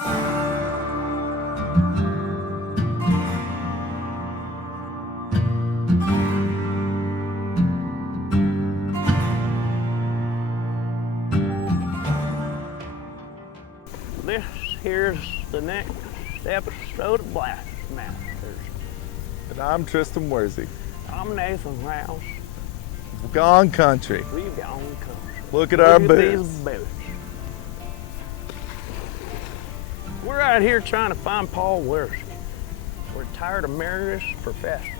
This here's the next episode of BlastMasters. And I'm Tristan Worsey. I'm Nathan Rouse. Gone country. We've gone country. Look at our These boots. boots. We're out here trying to find Paul Worsey, retired Emeritus professor.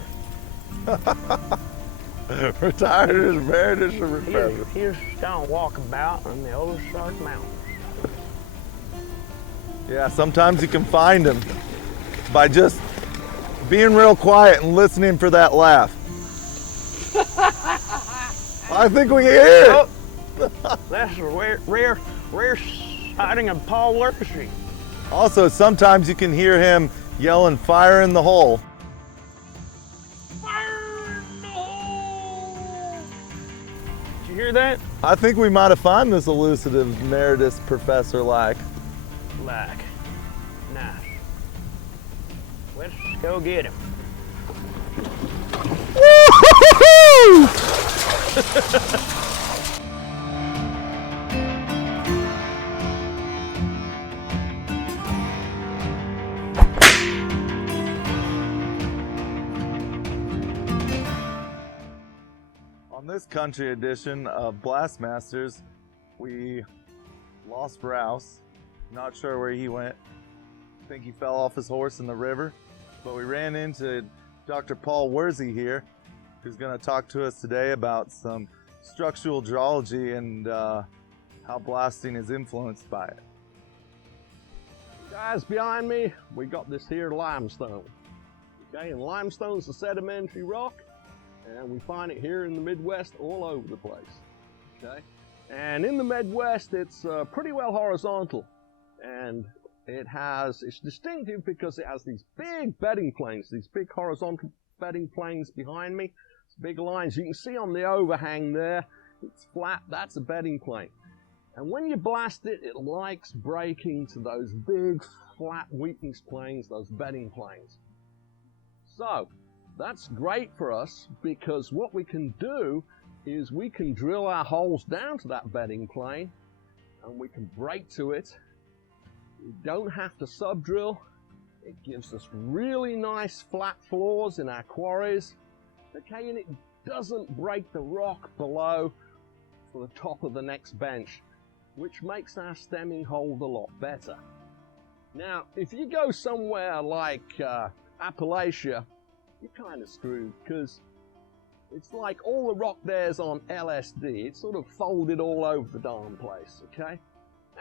Retired Emeritus professor. He's gone walkabout on the Ozark Mountains. Yeah, sometimes you can find him by just being real quiet and listening for that laugh. I think we can hear it. Oh, that's a rare sighting of Paul Worsey. Also, sometimes you can hear him yelling, "Fire in the hole." Fire in the hole! Did you hear that? I think we might have found this elusive Emeritus professor like. Nice. Let's go get him. On this country edition of BlastMasters, we lost Rouse. Not sure where he went. I think he fell off his horse in the river. But we ran into Dr. Paul Worsey here, who's going to talk to us today about some structural geology and how blasting is influenced by it. Guys, behind me, we got this here limestone. Okay, and limestone's a sedimentary rock, and we find it here in the Midwest all over the place. Okay, and in the Midwest, it's pretty well horizontal, and it's distinctive because it has these big bedding planes, these big horizontal bedding planes behind me. It's big lines. You can see on the overhang there, it's flat. That's a bedding plane. And when you blast it, it likes breaking to those big, flat weakness planes, those bedding planes. So, that's great for us because what we can do is we can drill our holes down to that bedding plane and we can break to it. We don't have to sub-drill. It gives us really nice flat floors in our quarries. Okay, and it doesn't break the rock below to the top of the next bench, which makes our stemming hold a lot better. Now, if you go somewhere like Appalachia, you're kind of screwed because it's like all the rock there's on LSD. It's sort of folded all over the darn place, okay?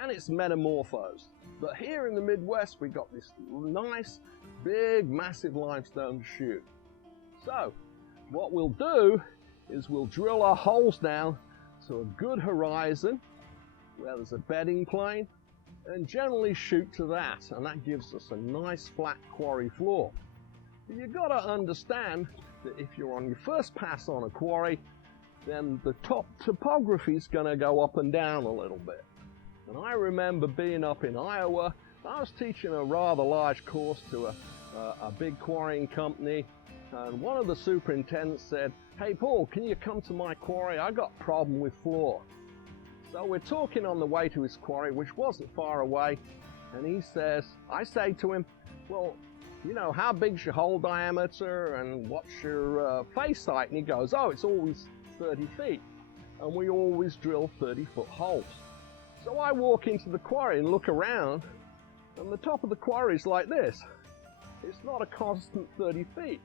And it's metamorphosed. But here in the Midwest, we got this nice, big, massive limestone chute. So, what we'll do is we'll drill our holes down to a good horizon where there's a bedding plane and generally shoot to that, and that gives us a nice flat quarry floor. But you've got to understand that if you're on your first pass on a quarry, then the top topography is going to go up and down a little bit. And I remember being up in Iowa. I was teaching a rather large course to a big quarrying company, and one of the superintendents said, "Hey Paul, can you come to my quarry? I got a problem with floor." So we're talking on the way to his quarry, which wasn't far away, and I say to him, "Well, you know, how big's your hole diameter and what's your face height?" And he goes, "Oh, it's always 30 feet, and we always drill 30-foot holes." So I walk into the quarry and look around, and the top of the quarry is like this. It's not a constant 30 feet.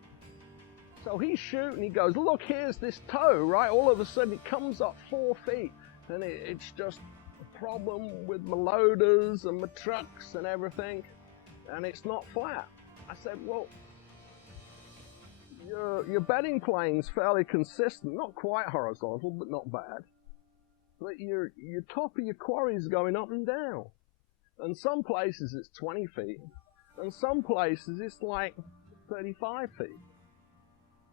So he's shooting, he goes, "Look, here's this toe," right? All of a sudden it comes up 4 feet, and it's just a problem with my loaders and my trucks and everything, and it's not flat. I said, "Well, your bedding plane's fairly consistent, not quite horizontal, but not bad. But your top of your quarry is going up and down. And some places it's 20 feet, and some places it's like 35 feet.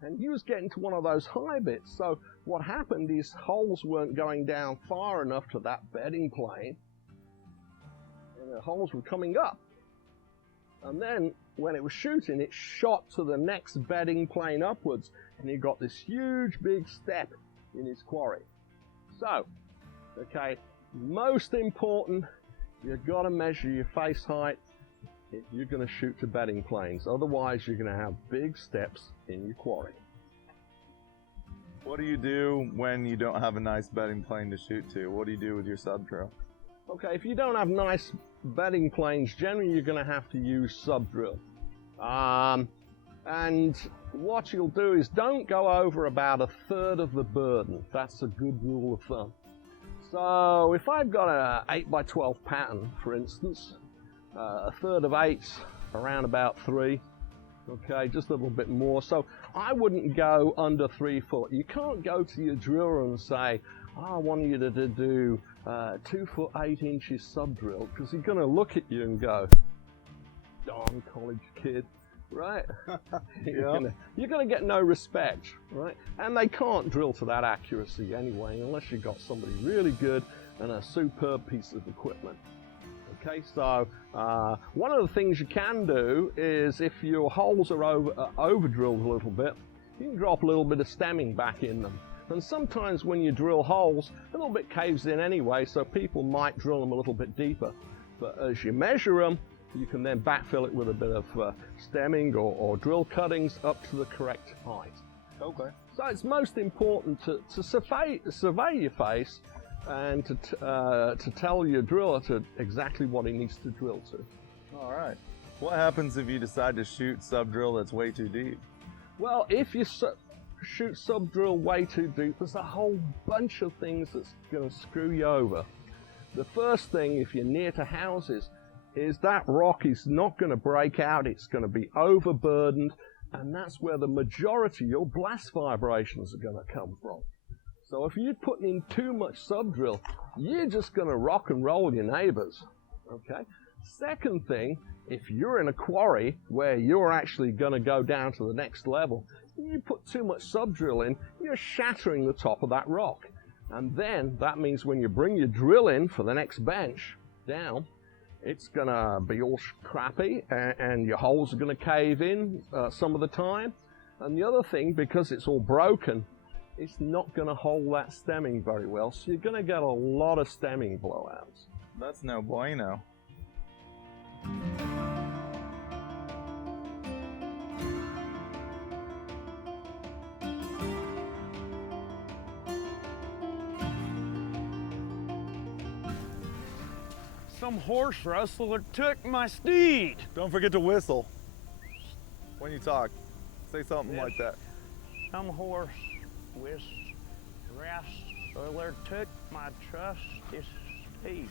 And he was getting to one of those high bits, so what happened is holes weren't going down far enough to that bedding plane, and the holes were coming up. And then when it was shooting, it shot to the next bedding plane upwards, and he got this huge big step in his quarry. So, okay, most important, you've got to measure your face height if you're going to shoot to bedding planes. Otherwise, you're going to have big steps in your quarry. What do you do when you don't have a nice bedding plane to shoot to? What do you do with your sub drill? Okay, if you don't have nice bedding planes, generally you're going to have to use sub drill. And what you'll do is don't go over about 1/3 of the burden. That's a good rule of thumb. So if I've got a 8x12 pattern, for instance, 1/3 of 8's around about 3. Okay, just a little bit more. So I wouldn't go under 3 foot. You can't go to your driller and say, oh, I want you to do 2 foot 8 inches sub drill, because he's going to look at you and go, darn college kid, right? You're going to get no respect, right? And they can't drill to that accuracy anyway, unless you've got somebody really good and a superb piece of equipment. Okay, so one of the things you can do is, if your holes are over drilled a little bit, you can drop a little bit of stemming back in them. And sometimes when you drill holes, a little bit caves in anyway, so people might drill them a little bit deeper. But as you measure them, you can then backfill it with a bit of stemming or drill cuttings up to the correct height. Okay. So it's most important to survey your face and to tell your driller exactly what he needs to drill to. All right. What happens if you decide to shoot sub drill that's way too deep? Well, if you shoot sub drill way too deep, there's a whole bunch of things that's going to screw you over. The first thing, if you're near to houses, is that rock is not going to break out. It's going to be overburdened, and that's where the majority of your blast vibrations are going to come from. So if you're putting in too much sub drill, you're just going to rock and roll your neighbors. Okay. Second thing, if you're in a quarry where you're actually going to go down to the next level, you put too much sub drill in, you're shattering the top of that rock. And then that means when you bring your drill in for the next bench down, it's going to be all crappy, and your holes are going to cave in some of the time. And the other thing, because it's all broken, it's not going to hold that stemming very well, so you're going to get a lot of stemming blowouts. That's no bueno. Some horse rustler took my steed. Don't forget to whistle when you talk. Say something like that. Some horse rustler took my trusty steed.